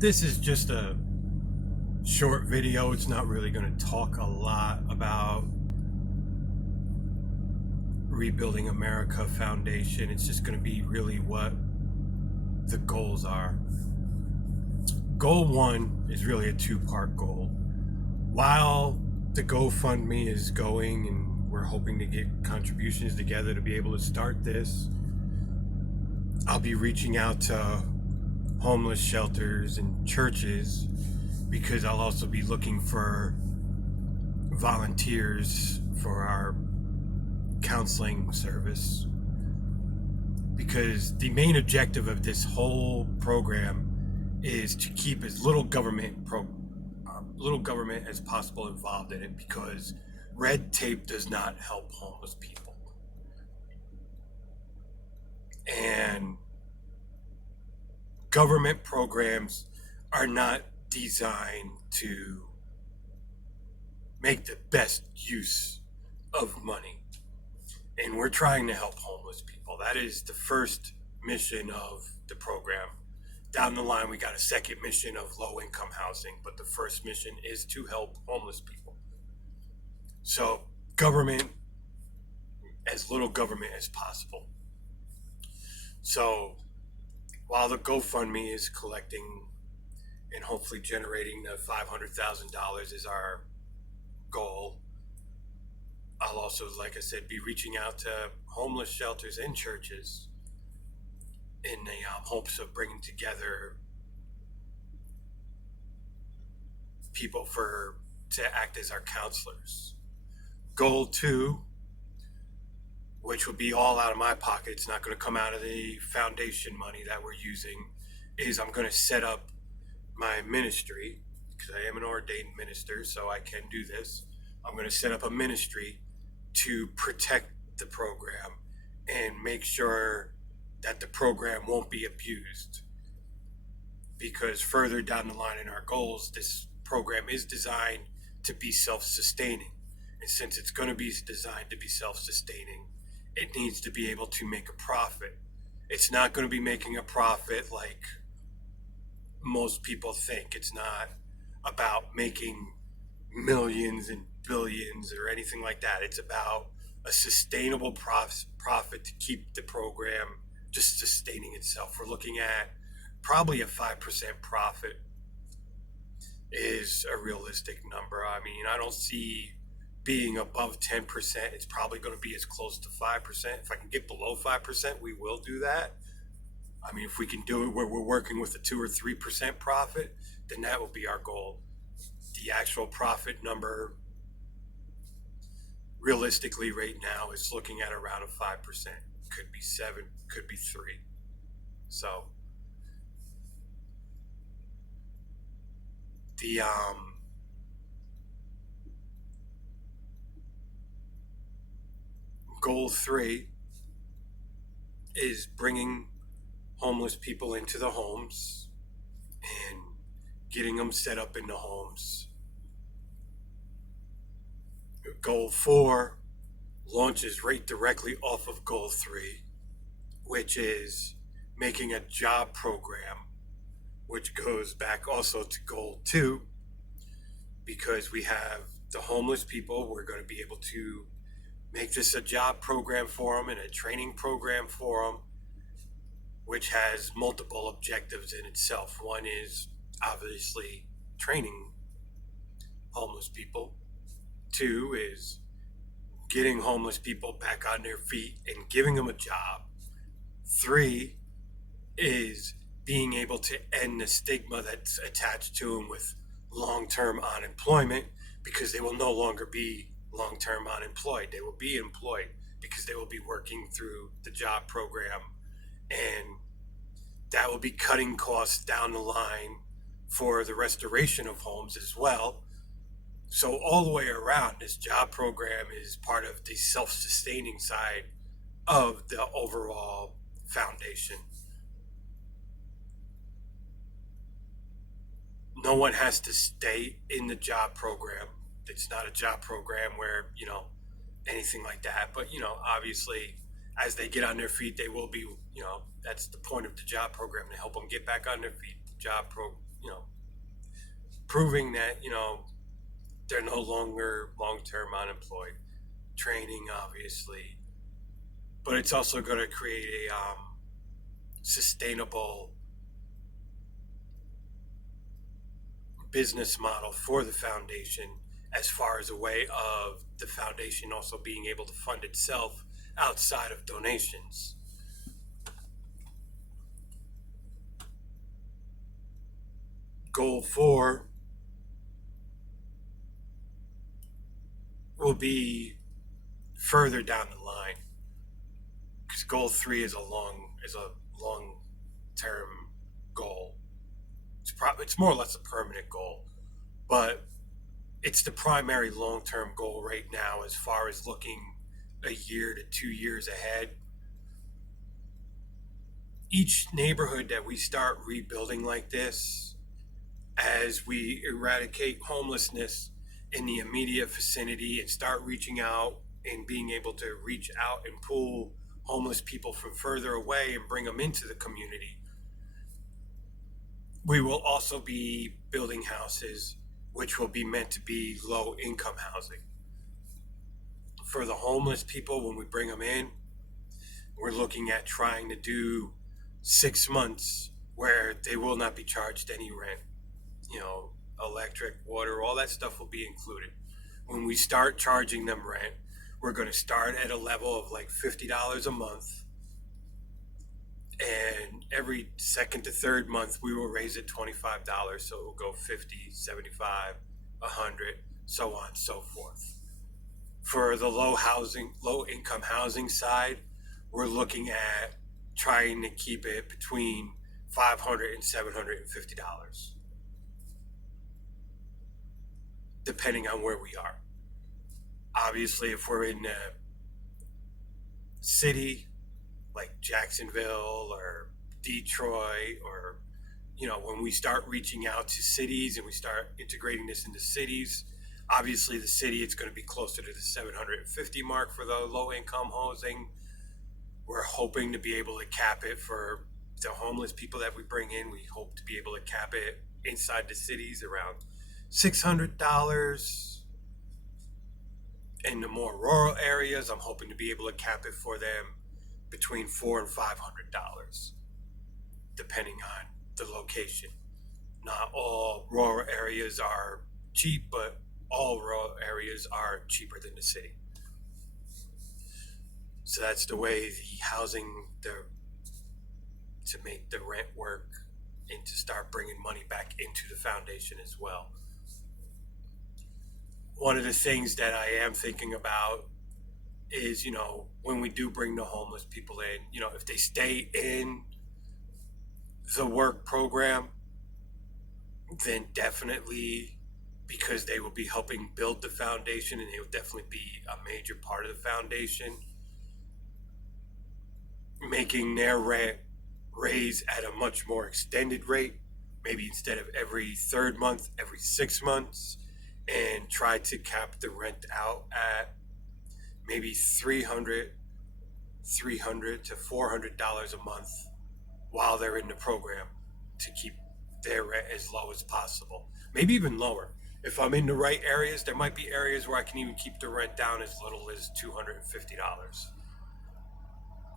This is just a short video. It's not really going to talk a lot about Rebuilding America Foundation. It's just going to be really what the goals are. Goal one is really a two-part goal. While the GoFundMe is going and we're hoping to get contributions together to be able to start this, I'll be reaching out to homeless shelters and churches because I'll also be looking for volunteers for our counseling service, because the main objective of this whole program is to keep as little government as possible involved in it, because red tape does not help homeless people. And government programs are not designed to make the best use of money. And we're trying to help homeless people. That is the first mission of the program. Down the line, we got a second mission of low-income housing, but the first mission is to help homeless people. So government, as little government as possible. So while the GoFundMe is collecting and hopefully generating the $500,000 is our goal, I'll also, like I said, be reaching out to homeless shelters and churches in the hopes of bringing together people to act as our counselors. Goal two, which will be all out of my pocket, it's not going to come out of the foundation money that we're using, is I'm going to set up my ministry, because I am an ordained minister, so I can do this. I'm going to set up a ministry to protect the program and make sure that the program won't be abused. Because further down the line in our goals, this program is designed to be self-sustaining. And since it's going to be designed to be self-sustaining, it needs to be able to make a profit. It's not going to be making a profit like most people think. It's not about making millions and billions or anything like that. It's about a sustainable profit to keep the program just sustaining itself. We're looking at probably a 5% profit is a realistic number. I mean, I don't see being above 10%. It's probably going to be as close to 5%. If I can get below 5%, we will do that. I mean, if we can do it where we're working with a 2 or 3% profit, then that will be our goal. The actual profit number realistically right now is looking at around a 5%. Could be 7, could be 3. So the goal 3 is bringing homeless people into the homes and getting them set up in the homes. Goal 4 launches right directly off of goal 3, which is making a job program, which goes back also to goal 2, because we have the homeless people. We're going to be able to make this a job program for them and a training program for them, which has multiple objectives in itself. One is obviously training homeless people. 2 is getting homeless people back on their feet and giving them a job. 3 is being able to end the stigma that's attached to them with long-term unemployment, because they will no longer be long-term unemployed. They will be employed because they will be working through the job program, and that will be cutting costs down the line for the restoration of homes as well. So all the way around, this job program is part of the self-sustaining side of the overall foundation. No one has to stay in the job program. It's not a job program where, anything like that. But, obviously, as they get on their feet, they will be, that's the point of the job program, to help them get back on their feet. The job you know, proving that, you know, they're no longer long-term unemployed, training, obviously, but it's also going to create a sustainable business model for the foundation, as far as a way of the foundation also being able to fund itself outside of donations. Goal 4 will be further down the line, because goal 3 is a long term goal. It's more or less a permanent goal, but it's the primary long term goal right now, as far as looking a year to 2 years ahead. Each neighborhood that we start rebuilding like this, as we eradicate homelessness in the immediate vicinity and start reaching out and being able to reach out and pull homeless people from further away and bring them into the community, we will also be building houses which will be meant to be low income housing. For the homeless people, when we bring them in, we're looking at trying to do 6 months where they will not be charged any rent. You know, electric, water, all that stuff will be included. When we start charging them rent, we're going to start at a level of like $50 a month. And every second to third month, we will raise it $25. So it will go 50, 75, 100, so on and so forth. For the low income housing side, we're looking at trying to keep it between $500 and $750. Depending on where we are. Obviously, if we're in a city like Jacksonville or Detroit, or, you know, when we start reaching out to cities and we start integrating this into cities, obviously the city, it's going to be closer to the 750 mark for the low income housing. We're hoping to be able to cap it for the homeless people that we bring in. We hope to be able to cap it inside the cities around $600. In the more rural areas, I'm hoping to be able to cap it for them between $400 and $500, depending on the location. Not all rural areas are cheap, but all rural areas are cheaper than the city. So that's the way the housing, to make the rent work and to start bringing money back into the foundation as well. One of the things that I am thinking about is, you know, when we do bring the homeless people in, you know, if they stay in the work program, then definitely, because they will be helping build the foundation and they will definitely be a major part of the foundation, making their rent raise at a much more extended rate, maybe instead of every third month, every 6 months, and try to cap the rent out at maybe $300 to $400 a month while they're in the program, to keep their rent as low as possible, maybe even lower. If I'm in the right areas, there might be areas where I can even keep the rent down as little as $250.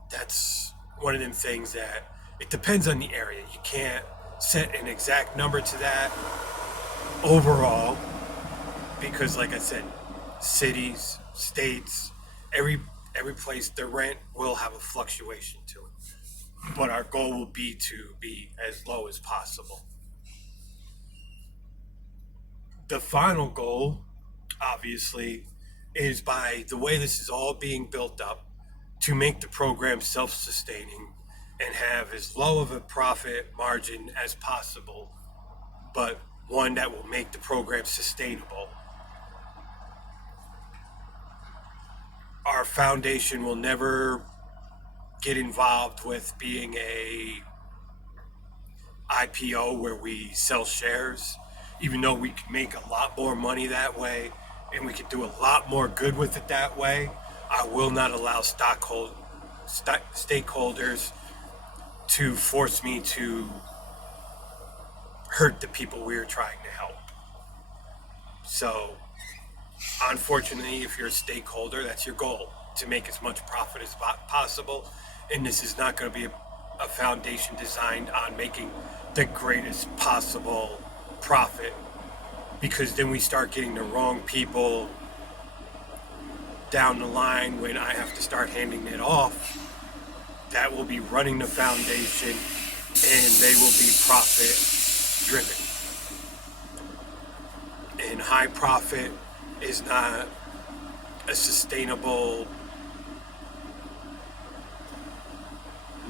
That's one of them things that it depends on the area. You can't set an exact number to that overall, because like I said, cities, states, every place, the rent will have a fluctuation to it. But our goal will be to be as low as possible. The final goal, obviously, is, by the way this is all being built up, to make the program self-sustaining and have as low of a profit margin as possible, but one that will make the program sustainable. Our foundation will never get involved with being a IPO where we sell shares, even though we could make a lot more money that way and we could do a lot more good with it that way. I will not allow stakeholders to force me to hurt the people we are trying to help. So, unfortunately, if you're a stakeholder, that's your goal, to make as much profit as possible. And this is not going to be a foundation designed on making the greatest possible profit, because then we start getting the wrong people down the line when I have to start handing it off. That will be running the foundation, and they will be profit driven. And high profit is not a sustainable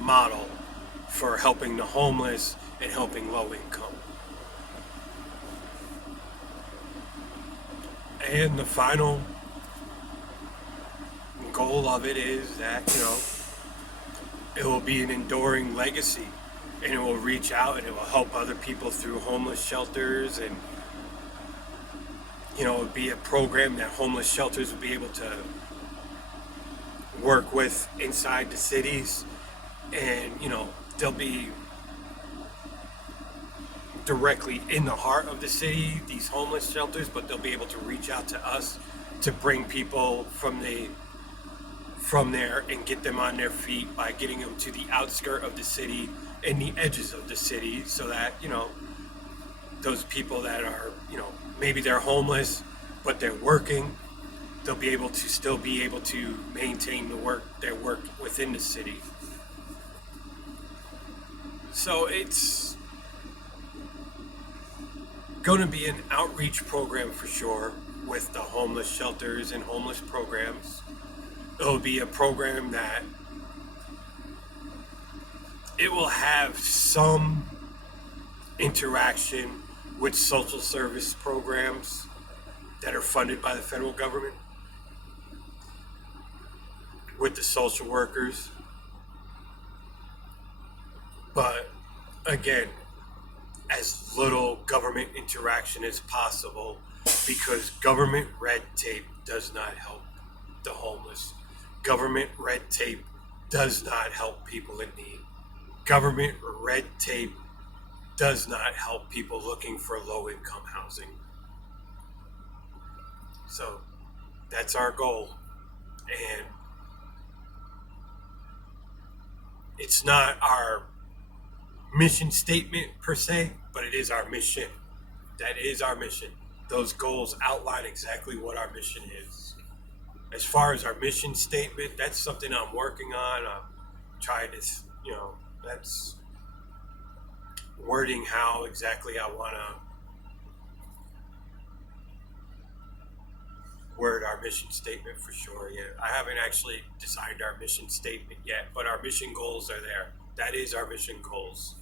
model for helping the homeless and helping low income. And the final goal of it is that, it will be an enduring legacy, and it will reach out and it will help other people through homeless shelters, and it would be a program that homeless shelters would be able to work with inside the cities. And they'll be directly in the heart of the city, these homeless shelters, but they'll be able to reach out to us to bring people from there and get them on their feet by getting them to the outskirts of the city and the edges of the city, so that those people that are maybe they're homeless but they're working, they'll be able to still be able to maintain their work within the city. So it's going to be an outreach program for sure with the homeless shelters and homeless programs. It'll be a program that it will have some interaction with social service programs that are funded by the federal government, with the social workers. But again, as little government interaction as possible, because government red tape does not help the homeless. Government red tape does not help people in need. Government red tape does not help people looking for low-income housing. So that's our goal. And it's not our mission statement per se, but it is our mission. That is our mission. Those goals outline exactly what our mission is. As far as our mission statement, that's something I'm working on. I'm trying to, that's wording how exactly I want to word our mission statement for sure yet. I haven't actually designed our mission statement yet, but our mission goals are there. That is our mission goals.